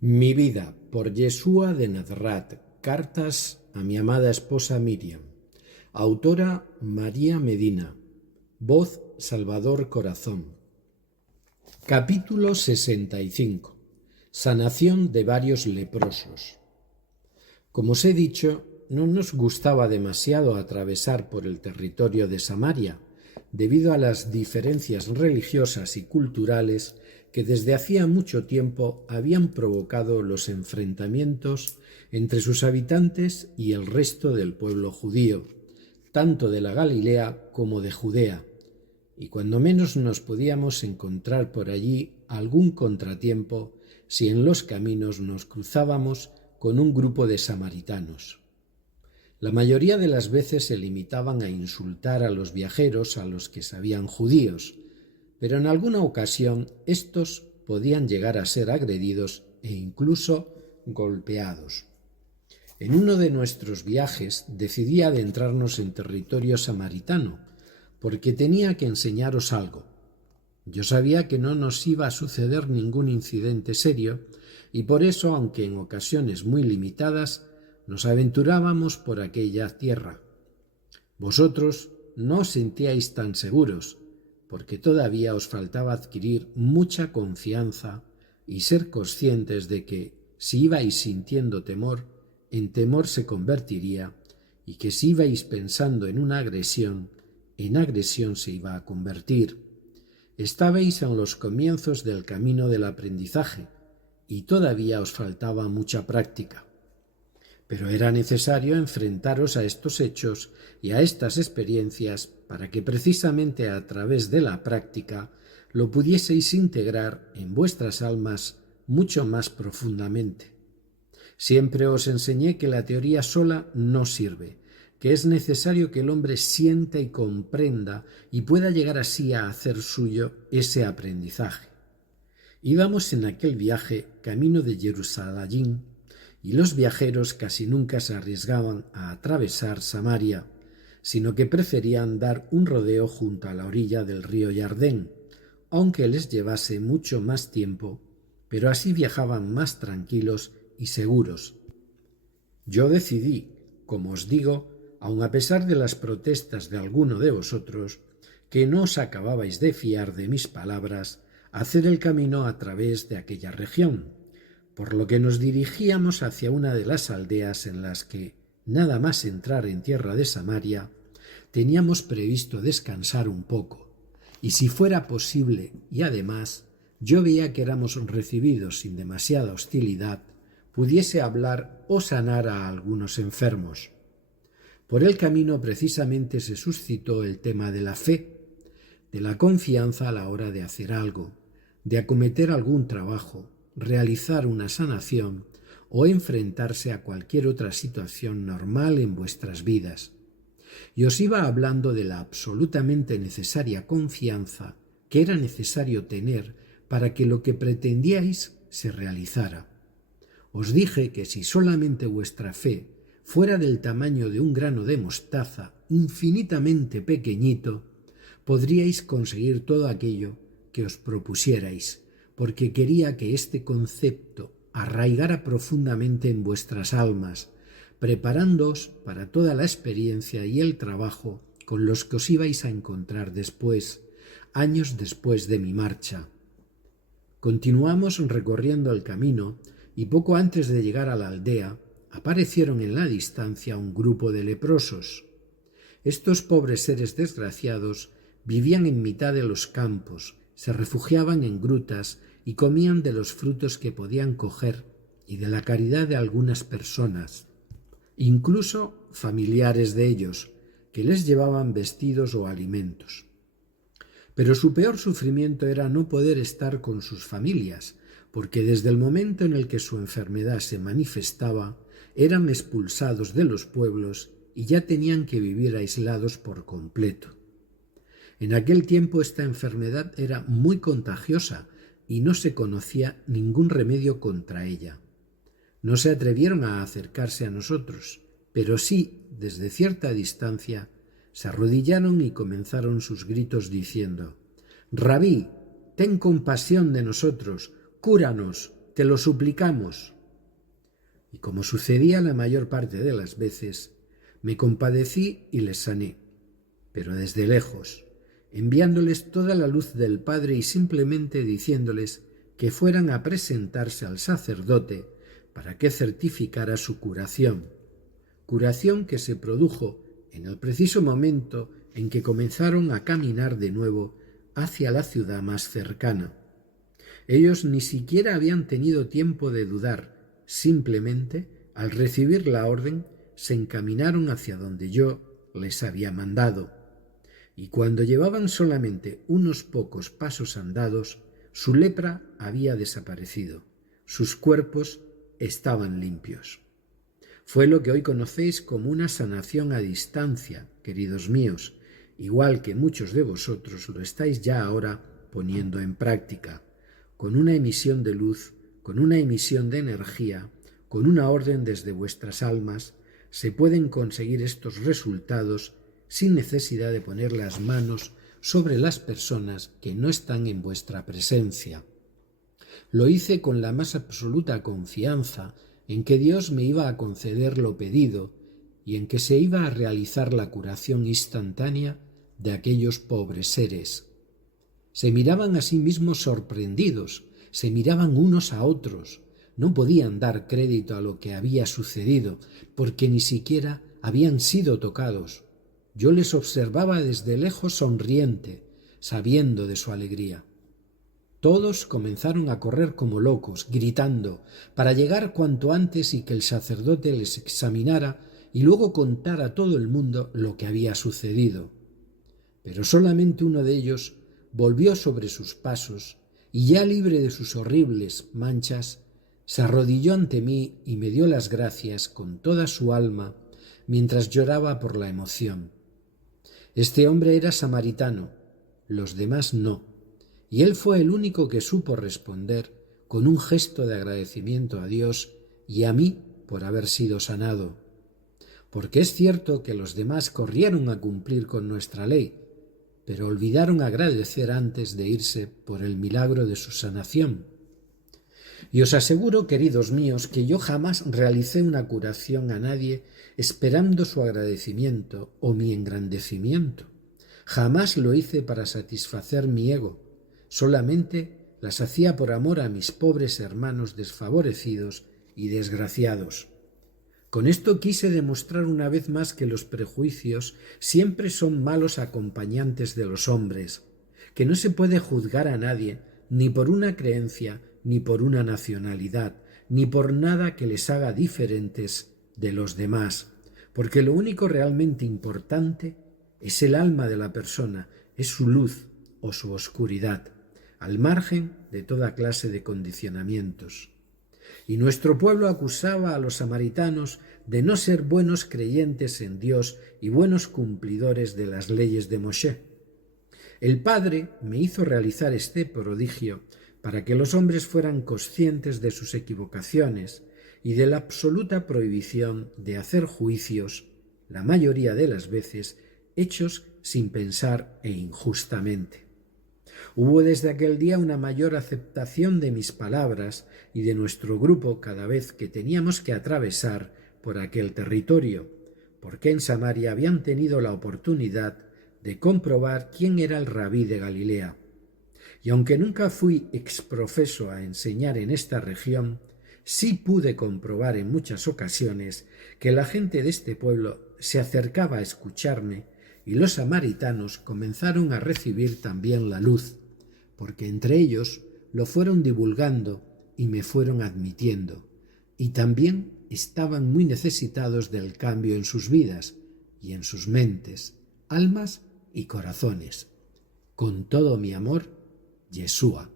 Mi vida, por Yeshua de Nazareth. Cartas a mi amada esposa Miriam. Autora María Medina. Voz Salvador Corazón. Capítulo 65. Sanación de varios leprosos. Como os he dicho, no nos gustaba demasiado atravesar por el territorio de Samaria, debido a las diferencias religiosas y culturales que desde hacía mucho tiempo habían provocado los enfrentamientos entre sus habitantes y el resto del pueblo judío, tanto de la Galilea como de Judea, y cuando menos nos podíamos encontrar por allí algún contratiempo si en los caminos nos cruzábamos con un grupo de samaritanos. La mayoría de las veces se limitaban a insultar a los viajeros a los que sabían judíos, pero en alguna ocasión estos podían llegar a ser agredidos e incluso golpeados. En uno de nuestros viajes decidí adentrarnos en territorio samaritano, porque tenía que enseñaros algo. Yo sabía que no nos iba a suceder ningún incidente serio, y por eso, aunque en ocasiones muy limitadas, nos aventurábamos por aquella tierra. Vosotros no os sentíais tan seguros, porque todavía os faltaba adquirir mucha confianza y ser conscientes de que, si ibais sintiendo temor, en temor se convertiría, y que si ibais pensando en una agresión, en agresión se iba a convertir. Estabais en los comienzos del camino del aprendizaje, y todavía os faltaba mucha práctica. Pero era necesario enfrentaros a estos hechos y a estas experiencias para que precisamente a través de la práctica lo pudieseis integrar en vuestras almas mucho más profundamente. Siempre os enseñé que la teoría sola no sirve, que es necesario que el hombre sienta y comprenda y pueda llegar así a hacer suyo ese aprendizaje. Íbamos en aquel viaje camino de Jerusalén, y los viajeros casi nunca se arriesgaban a atravesar Samaria, sino que preferían dar un rodeo junto a la orilla del río Jordán, aunque les llevase mucho más tiempo, pero así viajaban más tranquilos y seguros. Yo decidí, como os digo, aun a pesar de las protestas de alguno de vosotros, que no os acababais de fiar de mis palabras, hacer el camino a través de aquella región, por lo que nos dirigíamos hacia una de las aldeas en las que, nada más entrar en tierra de Samaria, teníamos previsto descansar un poco, y si fuera posible, y además yo veía que éramos recibidos sin demasiada hostilidad, pudiese hablar o sanar a algunos enfermos. Por el camino precisamente se suscitó el tema de la fe, de la confianza a la hora de hacer algo, de acometer algún trabajo, realizar una sanación o enfrentarse a cualquier otra situación normal en vuestras vidas. Y os iba hablando de la absolutamente necesaria confianza que era necesario tener para que lo que pretendíais se realizara. Os dije que si solamente vuestra fe fuera del tamaño de un grano de mostaza infinitamente pequeñito, podríais conseguir todo aquello que os propusierais, porque quería que este concepto arraigara profundamente en vuestras almas, preparándoos para toda la experiencia y el trabajo con los que os ibais a encontrar después, años después de mi marcha. Continuamos recorriendo el camino y poco antes de llegar a la aldea aparecieron en la distancia un grupo de leprosos. Estos pobres seres desgraciados vivían en mitad de los campos, se refugiaban en grutas y comían de los frutos que podían coger y de la caridad de algunas personas, incluso familiares de ellos, que les llevaban vestidos o alimentos. Pero su peor sufrimiento era no poder estar con sus familias, porque desde el momento en el que su enfermedad se manifestaba, eran expulsados de los pueblos y ya tenían que vivir aislados por completo. En aquel tiempo esta enfermedad era muy contagiosa y no se conocía ningún remedio contra ella. No se atrevieron a acercarse a nosotros, pero sí, desde cierta distancia, se arrodillaron y comenzaron sus gritos diciendo: «Rabí, ten compasión de nosotros, cúranos, te lo suplicamos. Y como sucedía la mayor parte de las veces, me compadecí y les sané, pero desde lejos, enviándoles toda la luz del Padre y simplemente diciéndoles que fueran a presentarse al sacerdote para que certificara su curación que se produjo en el preciso momento en que comenzaron a caminar de nuevo hacia la ciudad más cercana. Ellos ni siquiera habían tenido tiempo de dudar, simplemente, al recibir la orden, se encaminaron hacia donde yo les había mandado. Y cuando llevaban solamente unos pocos pasos andados, su lepra había desaparecido, sus cuerpos estaban limpios. Fue lo que hoy conocéis como una sanación a distancia, queridos míos, igual que muchos de vosotros lo estáis ya ahora poniendo en práctica, con una emisión de luz, con una emisión de energía, con una orden desde vuestras almas, se pueden conseguir estos resultados sin necesidad de poner las manos sobre las personas que no están en vuestra presencia. Lo hice con la más absoluta confianza en que Dios me iba a conceder lo pedido y en que se iba a realizar la curación instantánea de aquellos pobres seres. Se miraban a sí mismos sorprendidos, se miraban unos a otros, no podían dar crédito a lo que había sucedido, porque ni siquiera habían sido tocados. Yo les observaba desde lejos sonriente, sabiendo de su alegría. Todos comenzaron a correr como locos, gritando, para llegar cuanto antes y que el sacerdote les examinara y luego contara a todo el mundo lo que había sucedido. Pero solamente uno de ellos volvió sobre sus pasos y, ya libre de sus horribles manchas, se arrodilló ante mí y me dio las gracias con toda su alma mientras lloraba por la emoción. Este hombre era samaritano, los demás no. Y él fue el único que supo responder con un gesto de agradecimiento a Dios y a mí por haber sido sanado. Porque es cierto que los demás corrieron a cumplir con nuestra ley, pero olvidaron agradecer antes de irse por el milagro de su sanación. Y os aseguro, queridos míos, que yo jamás realicé una curación a nadie esperando su agradecimiento o mi engrandecimiento. Jamás lo hice para satisfacer mi ego. Solamente las hacía por amor a mis pobres hermanos desfavorecidos y desgraciados. Con esto quise demostrar una vez más que los prejuicios siempre son malos acompañantes de los hombres, que no se puede juzgar a nadie ni por una creencia, ni por una nacionalidad, ni por nada que les haga diferentes de los demás, porque lo único realmente importante es el alma de la persona, es su luz o su oscuridad, al margen de toda clase de condicionamientos. Y nuestro pueblo acusaba a los samaritanos de no ser buenos creyentes en Dios y buenos cumplidores de las leyes de Moshe. El Padre me hizo realizar este prodigio para que los hombres fueran conscientes de sus equivocaciones y de la absoluta prohibición de hacer juicios, la mayoría de las veces hechos sin pensar e injustamente. Hubo desde aquel día una mayor aceptación de mis palabras y de nuestro grupo cada vez que teníamos que atravesar por aquel territorio, porque en Samaria habían tenido la oportunidad de comprobar quién era el rabí de Galilea. Y aunque nunca fui exprofeso a enseñar en esta región, sí pude comprobar en muchas ocasiones que la gente de este pueblo se acercaba a escucharme y los samaritanos comenzaron a recibir también la luz, porque entre ellos lo fueron divulgando y me fueron admitiendo, y también estaban muy necesitados del cambio en sus vidas y en sus mentes, almas y corazones. Con todo mi amor, Yeshua.